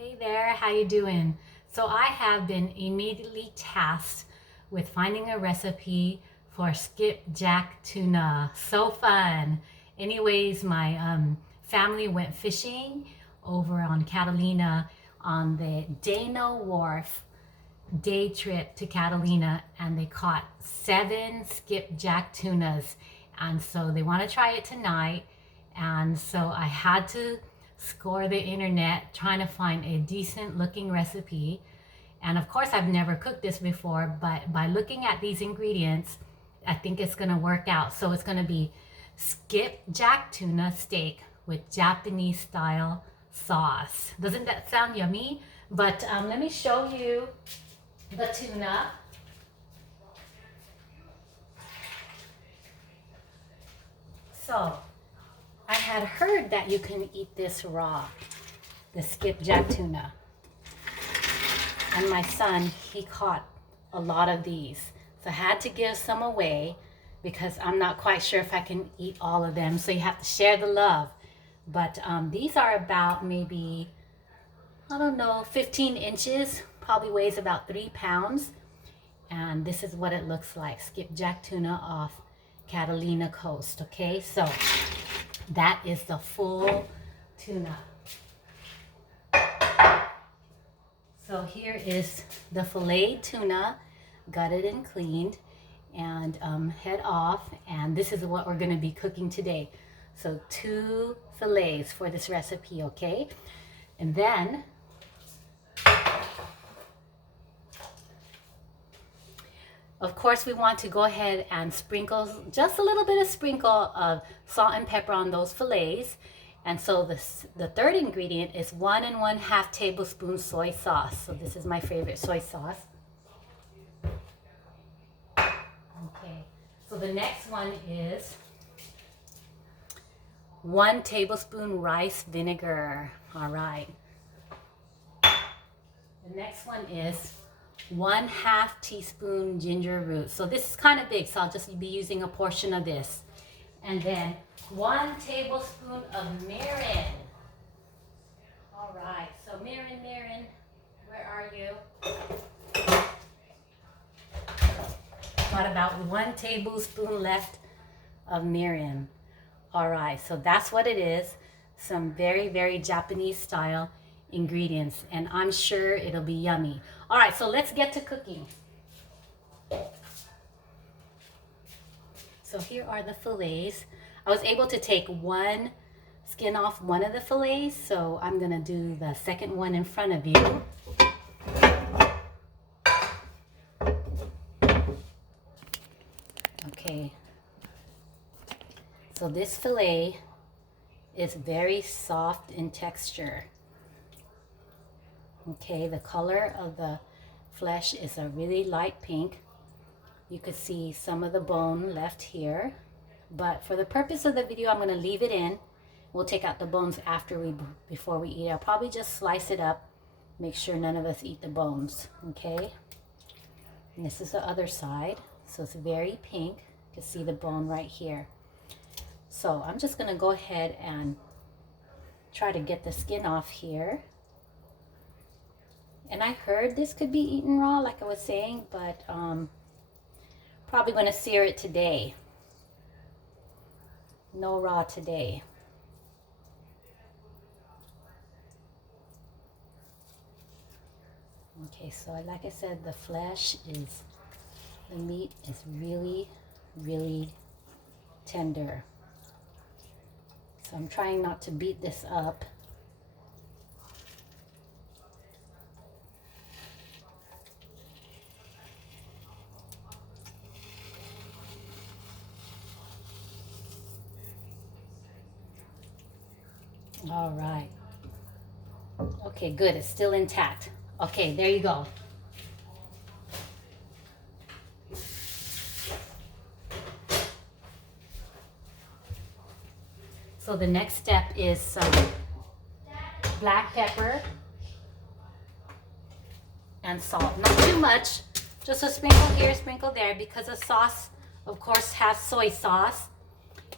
Hey there, how you doing? So I have been immediately tasked with finding a recipe for skipjack tuna. So fun. Anyways, my family went fishing over on Catalina on the Dana Wharf day trip to Catalina, and they caught 7 skipjack tunas. And so they want to try it tonight. And so I had to scour the internet trying to find a decent looking recipe. And of course, I've never cooked this before, but by looking at these ingredients, I think it's going to work out. So it's going to be skipjack tuna steak with Japanese style sauce. Doesn't that sound yummy? But let me show you the tuna. So I had heard that you can eat this raw, the skipjack tuna. And my son, he caught a lot of these. So I had to give some away because I'm not quite sure if I can eat all of them. So you have to share the love. But these are about maybe, I don't know, 15 inches, probably weighs about 3 pounds. And this is what it looks like, skipjack tuna off Catalina coast, okay? So that is the full tuna. So here is the filleted tuna, gutted and cleaned, and head off. And this is what we're going to be cooking today. So 2 fillets for this recipe, okay? And then of course, we want to go ahead and sprinkle just a little bit of sprinkle of salt and pepper on those fillets. And so the third ingredient is 1 1/2 tablespoon soy sauce. So this is my favorite soy sauce. Okay, so the next one is 1 tablespoon rice vinegar. All right. The next one is 1/2 teaspoon ginger root. So this is kind of big, so I'll just be using a portion of this. And then 1 tablespoon of mirin. All right, so mirin, where are you? Got about 1 tablespoon left of mirin. All right, so that's what it is. Some very, very Japanese style ingredients, and I'm sure it'll be yummy. All right, so let's get to cooking. So here are the fillets. I was able to take one skin off one of the fillets, so I'm gonna do the second one in front of you. Okay, so this fillet is very soft in texture. Okay, the color of the flesh is a really light pink. You could see some of the bone left here, but for the purpose of the video, I'm going to leave it in. We'll take out the bones before we eat. I'll probably just slice it up, make sure none of us eat the bones. Okay, and this is the other side, so it's very pink. You can see the bone right here. So I'm just going to go ahead and try to get the skin off here. And I heard this could be eaten raw, like I was saying, but probably going to sear it today. No raw today. Okay, so like I said, the meat is really, really tender. So I'm trying not to beat this up. All right. Okay, good. It's still intact. Okay, there you go. So the next step is some black pepper and salt. Not too much, just a sprinkle here, sprinkle there, because the sauce, of course, has soy sauce.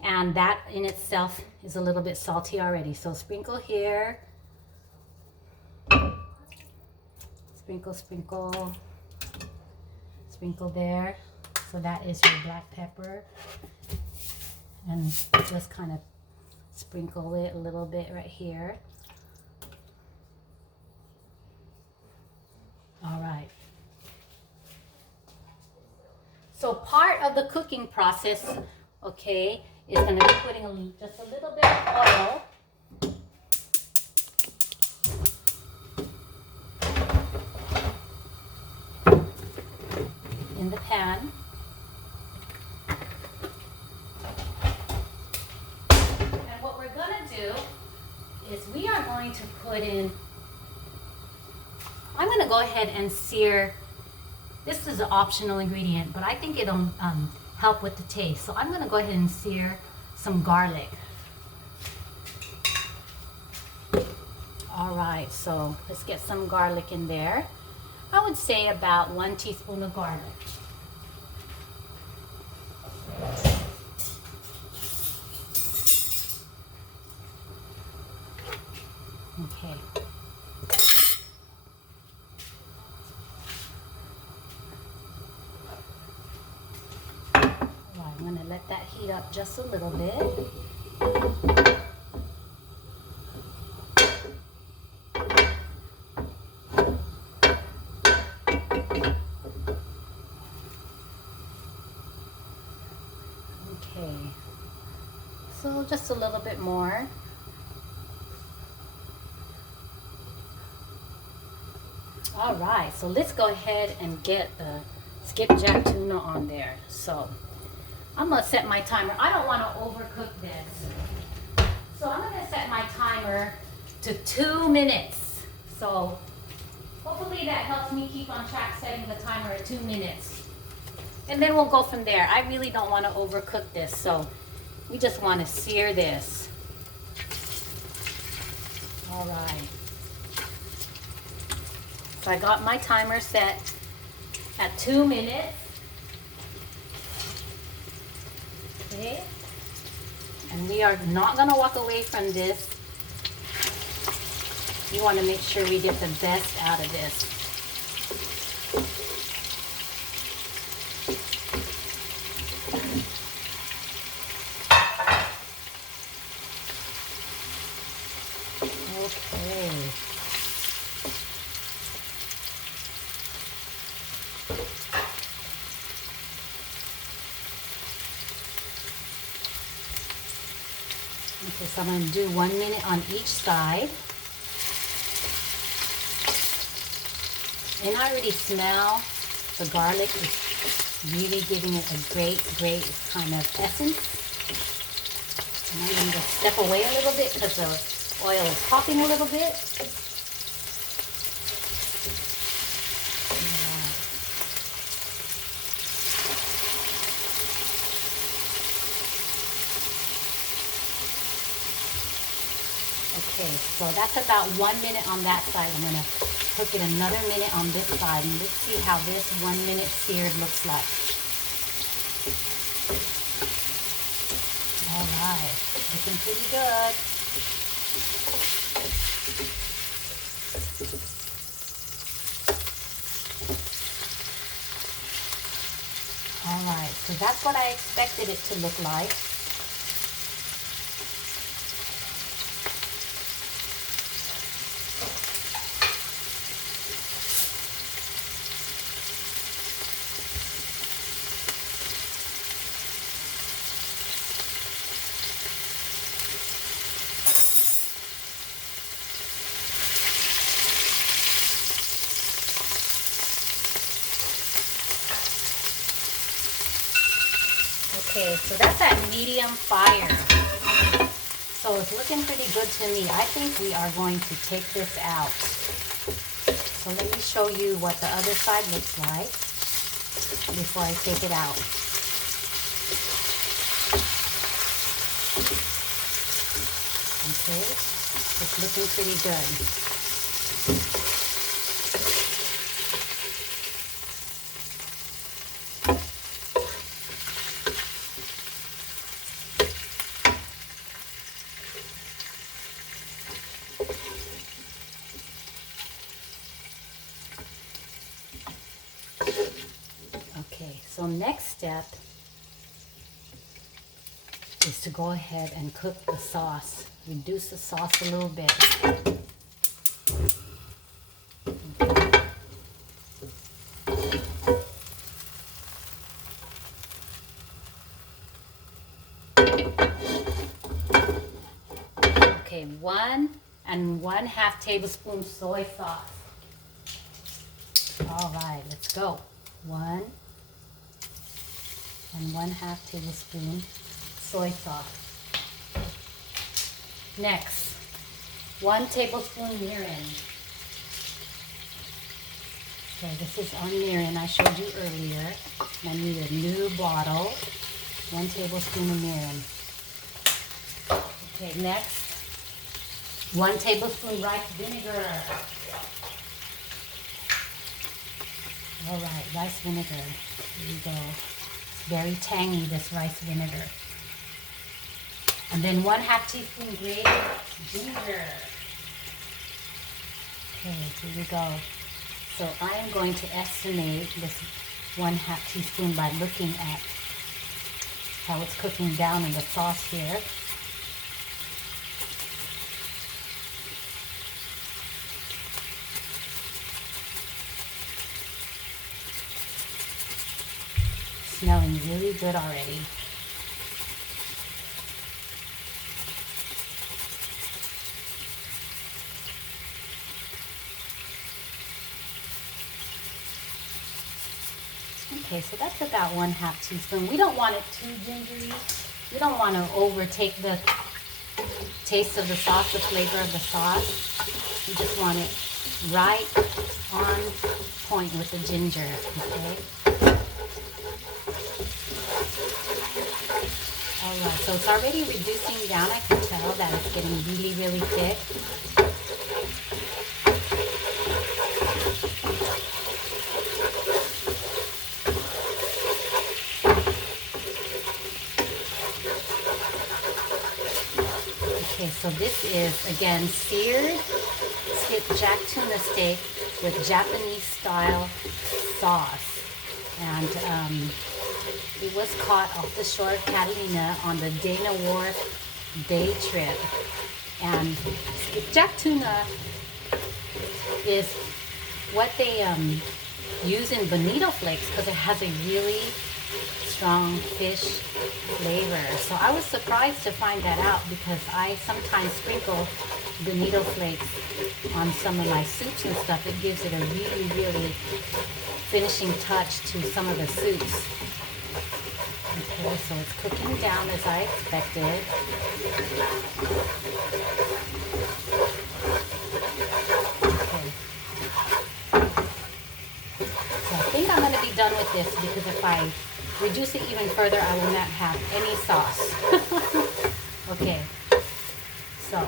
And that in itself is a little bit salty already. So sprinkle here. Sprinkle, sprinkle, sprinkle there. So that is your black pepper. And just kind of sprinkle it a little bit right here. All right. So part of the cooking process, okay, is going to be putting just a little bit of oil in the pan. And what we're going to do is we are going to put in, I'm going to go ahead and sear. This is an optional ingredient, but I think it'll help with the taste. So I'm going to go ahead and sear some garlic. All right, so let's get some garlic in there. I would say about 1 teaspoon of garlic. Okay. I'm going to let that heat up just a little bit. Okay, so just a little bit more. All right, so let's go ahead and get the skipjack tuna on there. So I'm going to set my timer. I don't want to overcook this. So I'm going to set my timer to 2 minutes. So hopefully that helps me keep on track setting the timer at 2 minutes. And then we'll go from there. I really don't want to overcook this. So we just want to sear this. All right. So I got my timer set at 2 minutes. Okay. And we are not going to walk away from this. You want to make sure we get the best out of this. Okay. Okay, so I'm going to do 1 minute on each side. And I already smell the garlic is really giving it a great kind of essence. And I'm going to just step away a little bit because the oil is popping a little bit. Okay, so that's about 1 minute on that side. I'm going to cook it another minute on this side, and let's see how this 1 minute seared looks like. All right, looking pretty good. All right, so that's what I expected it to look like. Okay, so that's at medium fire. So it's looking pretty good to me. I think we are going to take this out. So let me show you what the other side looks like before I take it out. Okay, it's looking pretty good. so next step is to go ahead and cook the sauce. Reduce the sauce a little bit. Okay, 1.5 tablespoon soy sauce. All right, let's go. 1 1/2 tablespoon soy sauce. Next, 1 tablespoon mirin. Okay, this is our mirin I showed you earlier. I need a new bottle. 1 tablespoon of mirin. Okay, next, 1 tablespoon rice vinegar. All right, rice vinegar. Here we go. It's very tangy, this rice vinegar. And then 1/2 teaspoon grated ginger. Okay, here we go. So I am going to estimate this 1/2 teaspoon by looking at how it's cooking down in the sauce here. Smelling really good already. Okay, so that's about 1/2 teaspoon. We don't want it too gingery. We don't want to overtake the taste of the sauce, the flavor of the sauce. You just want it right on point with the ginger, okay? Alright, so it's already reducing down. I can tell that it's getting really, really thick. Okay, so this is, again, seared skipjack tuna steak with Japanese style sauce. And it was caught off the shore of Catalina on the Dana Wharf day trip. And skipjack tuna is what they use in bonito flakes because it has a really strong fish flavor. So I was surprised to find that out because I sometimes sprinkle bonito flakes on some of my soups and stuff. It gives it a really, really finishing touch to some of the soups. Okay, so it's cooking down as I expected. Okay. So I think I'm going to be done with this because if I reduce it even further, I will not have any sauce. Okay, so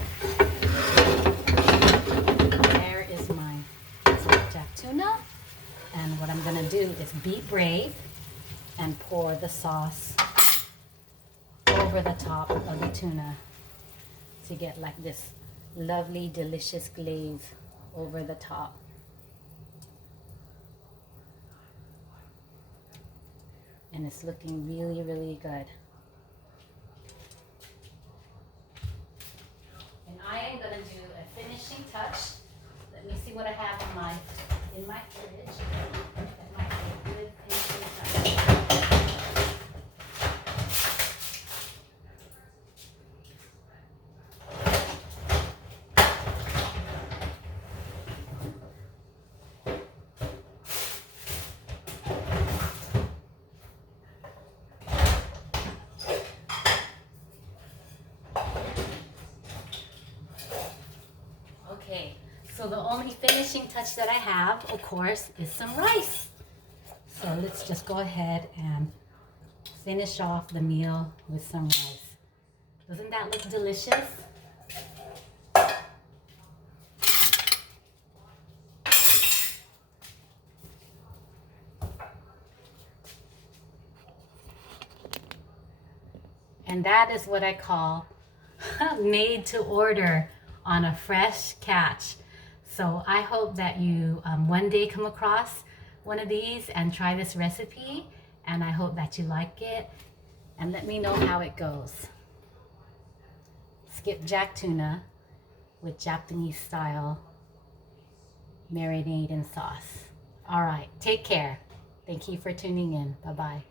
there is my skipjack tuna. And what I'm going to do is be brave and pour the sauce over the top of the tuna to get like this lovely, delicious glaze over the top. And it's looking really, really good. And I am going to do a finishing touch. Let me see what I have in my fridge. That might be a good finishing touch. Okay, so the only finishing touch that I have, of course, is some rice. So let's just go ahead and finish off the meal with some rice. Doesn't that look delicious? And that is what I call made to order on a fresh catch. So I hope that you one day come across one of these and try this recipe and I hope that you like it, and let me know how it goes. Skipjack tuna with Japanese style marinade and sauce. All right, take care. Thank you for tuning in. Bye-bye.